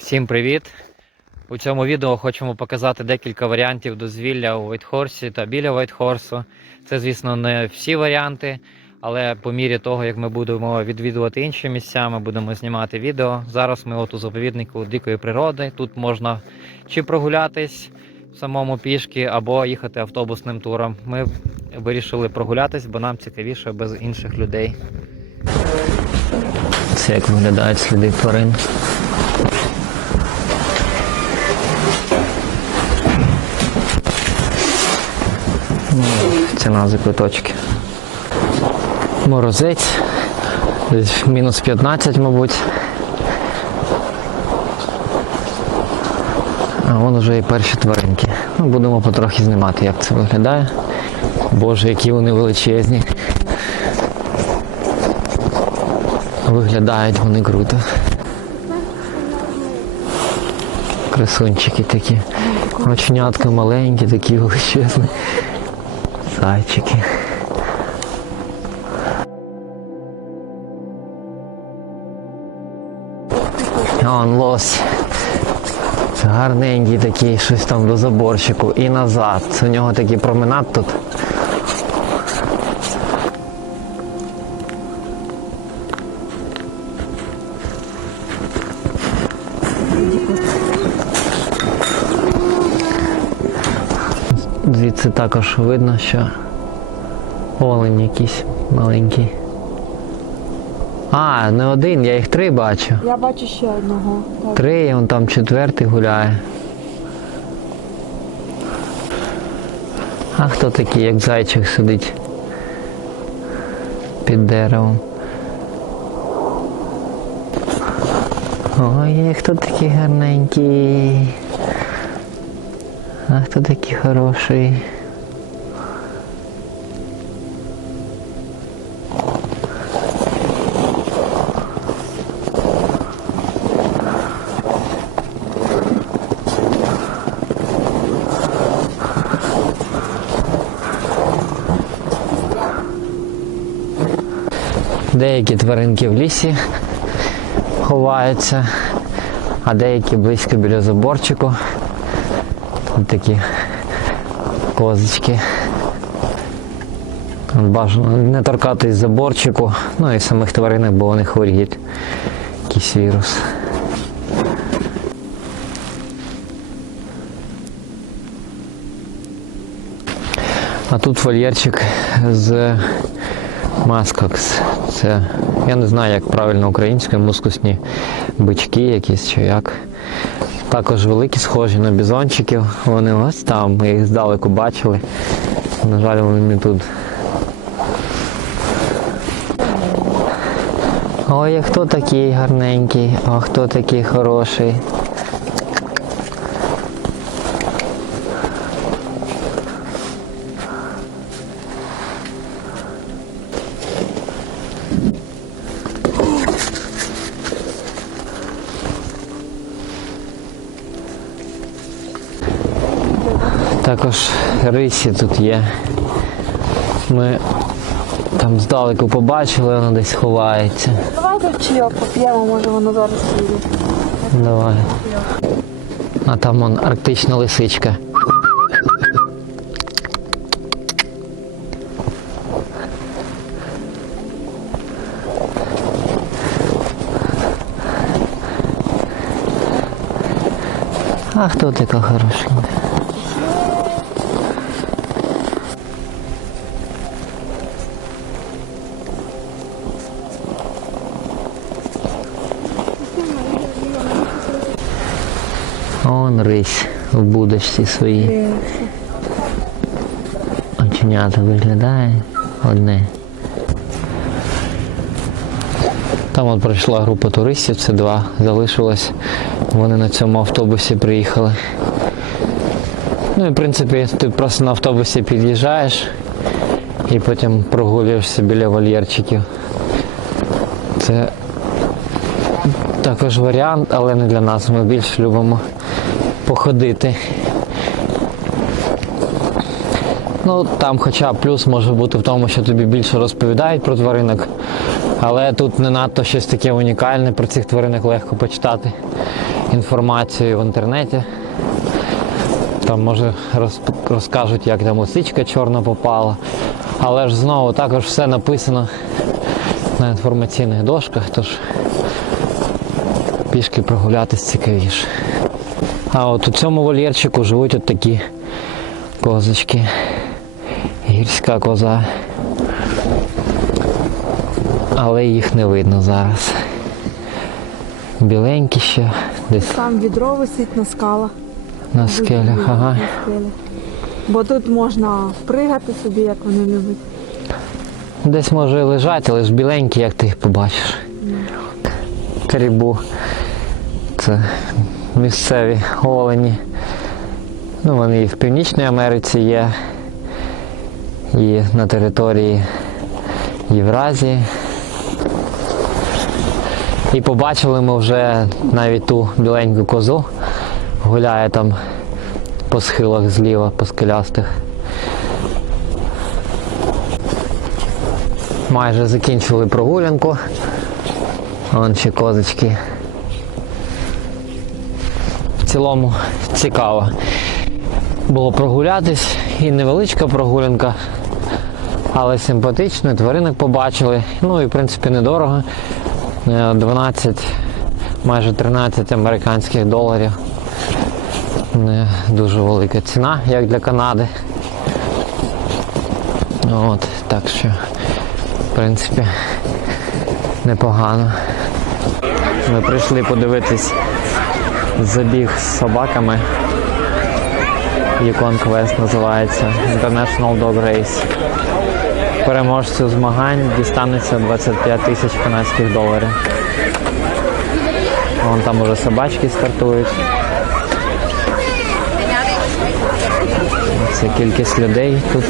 Всім привіт! У цьому відео хочемо показати декілька варіантів дозвілля у Вайтхорсі та біля Вайтхорсу. Це, звісно, не всі варіанти, але по мірі того, як ми будемо відвідувати інші місця, ми будемо знімати відео. Зараз ми от у заповіднику дикої природи. Тут можна чи прогулятись в самому пішки, або їхати автобусним туром. Ми вирішили прогулятись, бо нам цікавіше без інших людей. Це як виглядають сліди тварин. Ціна за квиточки. Морозець. Десь мінус 15, мабуть. А вон вже і перші тваринки. Ну, будемо потрохи знімати, як це виглядає. Боже, які вони величезні. Виглядають вони круто. Красунчики такі. Оченятка маленькі, такі величезні. Зайчики. Он лось. Гарненький такий, щось там до заборчику і назад. У нього такий променад тут. Звідси також видно, що олень якийсь маленький. А, не один, я їх три бачу. Я бачу ще одного. Так. Три, і он там четвертий гуляє. А хто такий, як зайчик сидить під деревом? Ой, хто такий гарненький? А хто такий хороший? Деякі тваринки в лісі ховаються, а деякі близько біля заборчику. Тут такі козочки. Бажано не торкатись заборчику, ну і самих тваринок, бо вони хворіють. Якийсь вірус. А тут вольєрчик з Маскокс. Це я не знаю, як правильно українською, мускусні бички якісь чи як. Також великі, схожі на бізончиків. Вони ось там, ми їх здалеку бачили. На жаль, вони не тут. Ой, а хто такий гарненький, а хто такий хороший. Також рисі тут є. Ми там здалеку побачили, воно десь ховається. Давайте в чайок поп'ємо, може воно зараз їде. Давай. А там вон арктична лисичка. А хто така хорошенька? Он рись в будочці своїй. Оченята виглядає одне. Там от пройшла група туристів, це два залишилось. Вони на цьому автобусі приїхали. Ну і в принципі ти просто на автобусі під'їжджаєш і потім прогулюєшся біля вольєрчиків. Це також варіант, але не для нас. Ми більш любимо походити. Ну, там хоча плюс може бути в тому, що тобі більше розповідають про тваринок, але тут не надто щось таке унікальне, про цих тваринок легко почитати. інформацію в інтернеті. Там може розп- розкажуть, як там осичка чорна попала. Але ж знову також все написано на інформаційних дошках, тож пішки прогулятись цікавіше. А от у цьому вольєрчику живуть от такі козочки. Гірська коза. Але їх не видно зараз. Біленькі ще десь Там відро висить на скалах. на скелях. Ага. На скелях. Бо тут можна пригати собі, як вони люблять. Десь може і лежать, але ж біленькі, як ти їх побачиш. Карібу. Це місцеві олені. Ну, вони і в Північній Америці є, і на території Євразії. І побачили ми вже навіть ту біленьку козу. Гуляє там по схилах зліва, по скелястих. Майже закінчили прогулянку. Вон ще козочки. Цілому цікаво було прогулятись і невеличка прогулянка, але симпатично, тваринок побачили. Ну і в принципі недорого. Е, 12, майже 13 американських доларів. Не дуже велика ціна, як для Канади. От, так що, в принципі, непогано. Ми прийшли подивитись забіг з собаками. Yukon Quest називається International Dog Race. Переможцю змагань дістанеться 25 тисяч канадських доларів. Вон там уже собачки стартують. Це кількість людей тут.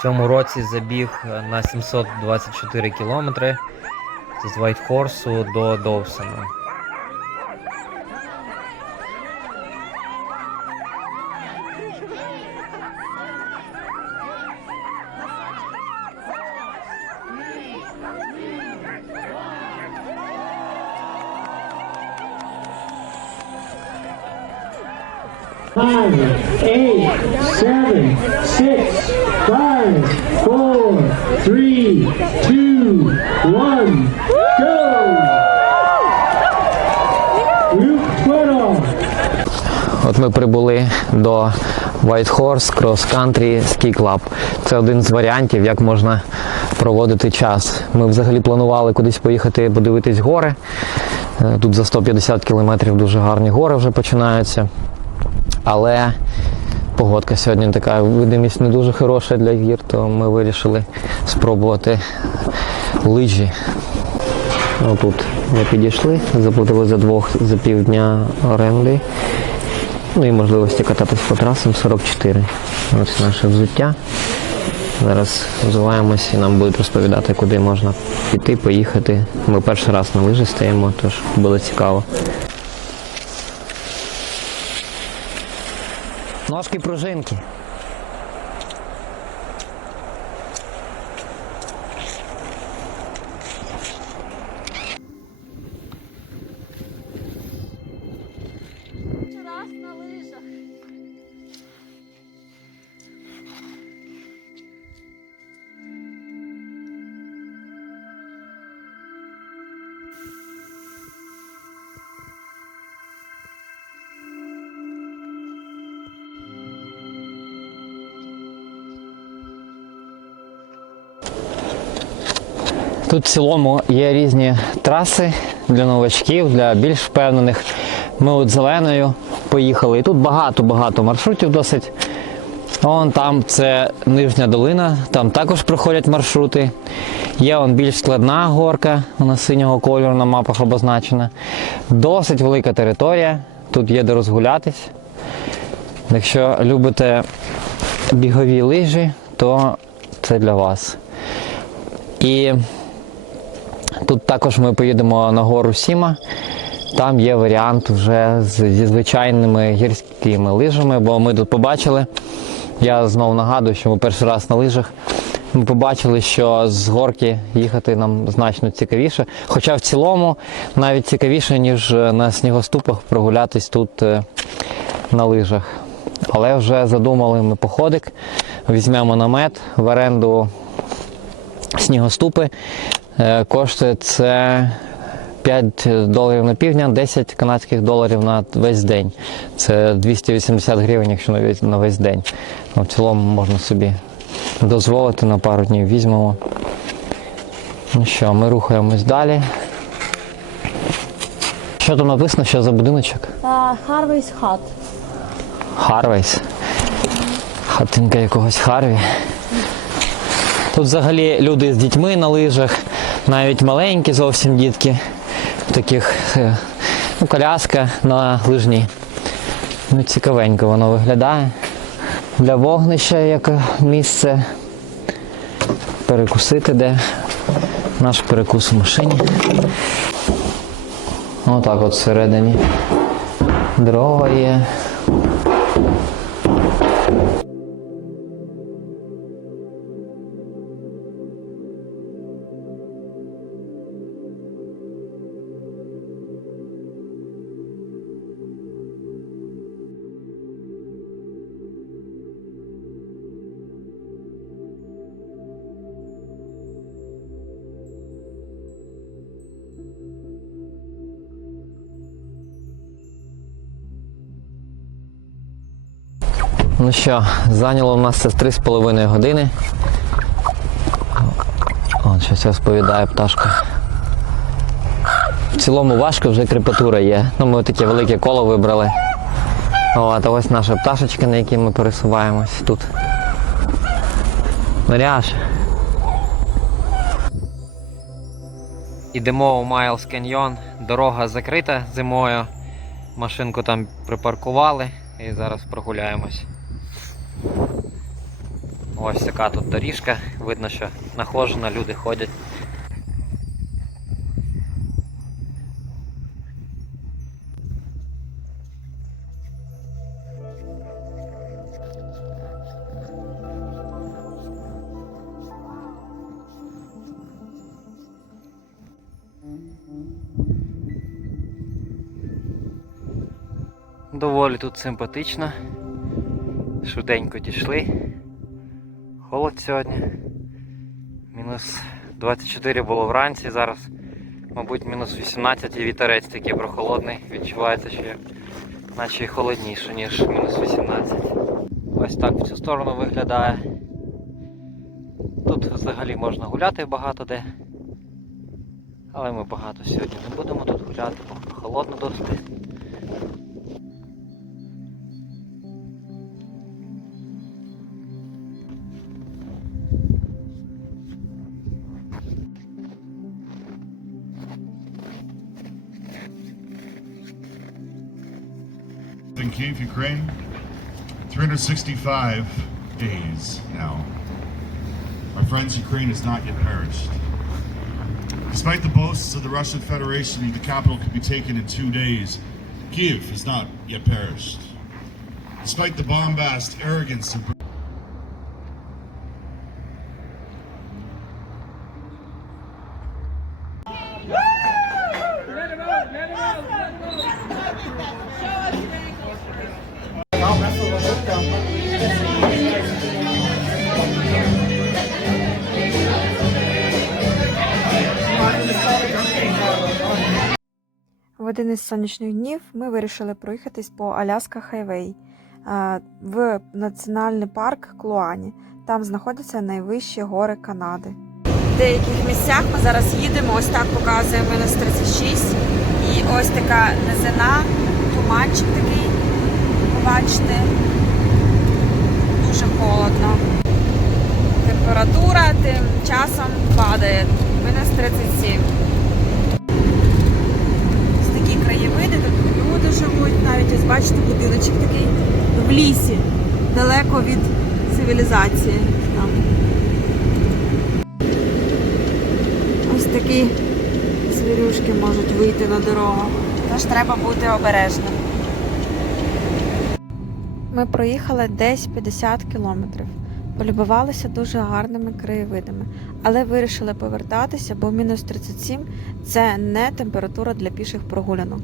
В цьому році забіг на 724 кілометри з Вайтхорсу до Довсона. От ми прибули до White Horse Cross Country Ski Club. Це один з варіантів, як можна проводити час. Ми взагалі планували кудись поїхати подивитись гори. Е, Тут за 150 кілометрів дуже гарні гори вже починаються. Але погодка сьогодні така, видимість не дуже хороша для гір, то ми вирішили спробувати лижі. Тут ми підійшли, заплатили за двох за півдня оренди. Ну і можливості кататись по трасам 44. Ось наше взуття. Зараз взуваємось і нам будуть розповідати, куди можна піти, поїхати. Ми перший раз на лижі стоїмо, тож було цікаво. Ножки пружинки. Тут в цілому є різні траси для новачків, для більш впевнених. Ми от зеленою поїхали. І тут багато-багато маршрутів досить. Вон там це нижня долина, там також проходять маршрути. Є он більш складна горка, вона синього кольору на мапах обозначена. Досить велика територія, тут є де розгулятись. Якщо любите бігові лижі, то це для вас. І тут також ми поїдемо на гору Сіма. Там є варіант вже зі звичайними гірськими лижами, бо ми тут побачили. Я знову нагадую, що ми перший раз на лижах. Ми побачили, що з горки їхати нам значно цікавіше. Хоча в цілому навіть цікавіше, ніж е, на снігоступах прогулятись тут е, на лижах. Але вже задумали ми походик, візьмемо намет в оренду снігоступи. Е, Коштує це 5 доларів на півдня, 10 канадських доларів на весь день. Це 280 гривень, якщо на весь, на весь день. Ну, в цілому можна собі дозволити на пару днів візьмемо. Ну що, ми рухаємось далі. Що там написано, що за будиночок? Harvey's Hut. Харвейс. Хатинка якогось Харві. Тут взагалі люди з дітьми на лижах, навіть маленькі зовсім дітки. В таких е, ну, коляска на лижні. Ну, цікавенько воно виглядає. Для вогнища як місце. Перекусити де. Наш перекус в машині. Отак от всередині. Дрова є. Ну що, зайняло в нас це 3,5 години. От щось розповідає пташка. В цілому важко вже крепатура є. Ну, ми таке велике коло вибрали. От, а ось наша пташечка, на якій ми пересуваємось тут. Маряш. Ідемо у Майлз Canyon. Дорога закрита зимою. Машинку там припаркували і зараз прогуляємось. Ось така тут доріжка. Видно, що нахожена, люди ходять. Доволі тут симпатично. Швиденько дійшли. Холод сьогодні. Мінус 24 було вранці, зараз, мабуть, мінус 18 і вітерець такий прохолодний. Відчувається, що наче й холодніше, ніж мінус 18. Ось так в цю сторону виглядає. Тут взагалі можна гуляти багато де. Але ми багато сьогодні не будемо тут гуляти, бо холодно досить. In Kiev, Ukraine. 365 days now. Our friends, Ukraine has not yet perished. Despite the boasts of the Russian Federation, the capital could be taken in two days. Kiev has not yet perished. Despite the bombast, arrogance, and В один із сонячних днів ми вирішили проїхатись по Аляска Хайвей в національний парк Клуані. Там знаходяться найвищі гори Канади. В деяких місцях ми зараз їдемо. Ось так показує мінус 36. І ось така низина. туманчик такий. Побачите. Холодно. Температура тим часом падає. Мінус 37. Ось такі краєвиди, тут люди живуть, навіть ось бачите будиночок такий в лісі, далеко від цивілізації. Там. Ось такі звірюшки можуть вийти на дорогу. Тож треба бути обережним. Ми проїхали десь 50 кілометрів. Полюбувалися дуже гарними краєвидами, але вирішили повертатися, бо мінус 37 це не температура для піших прогулянок.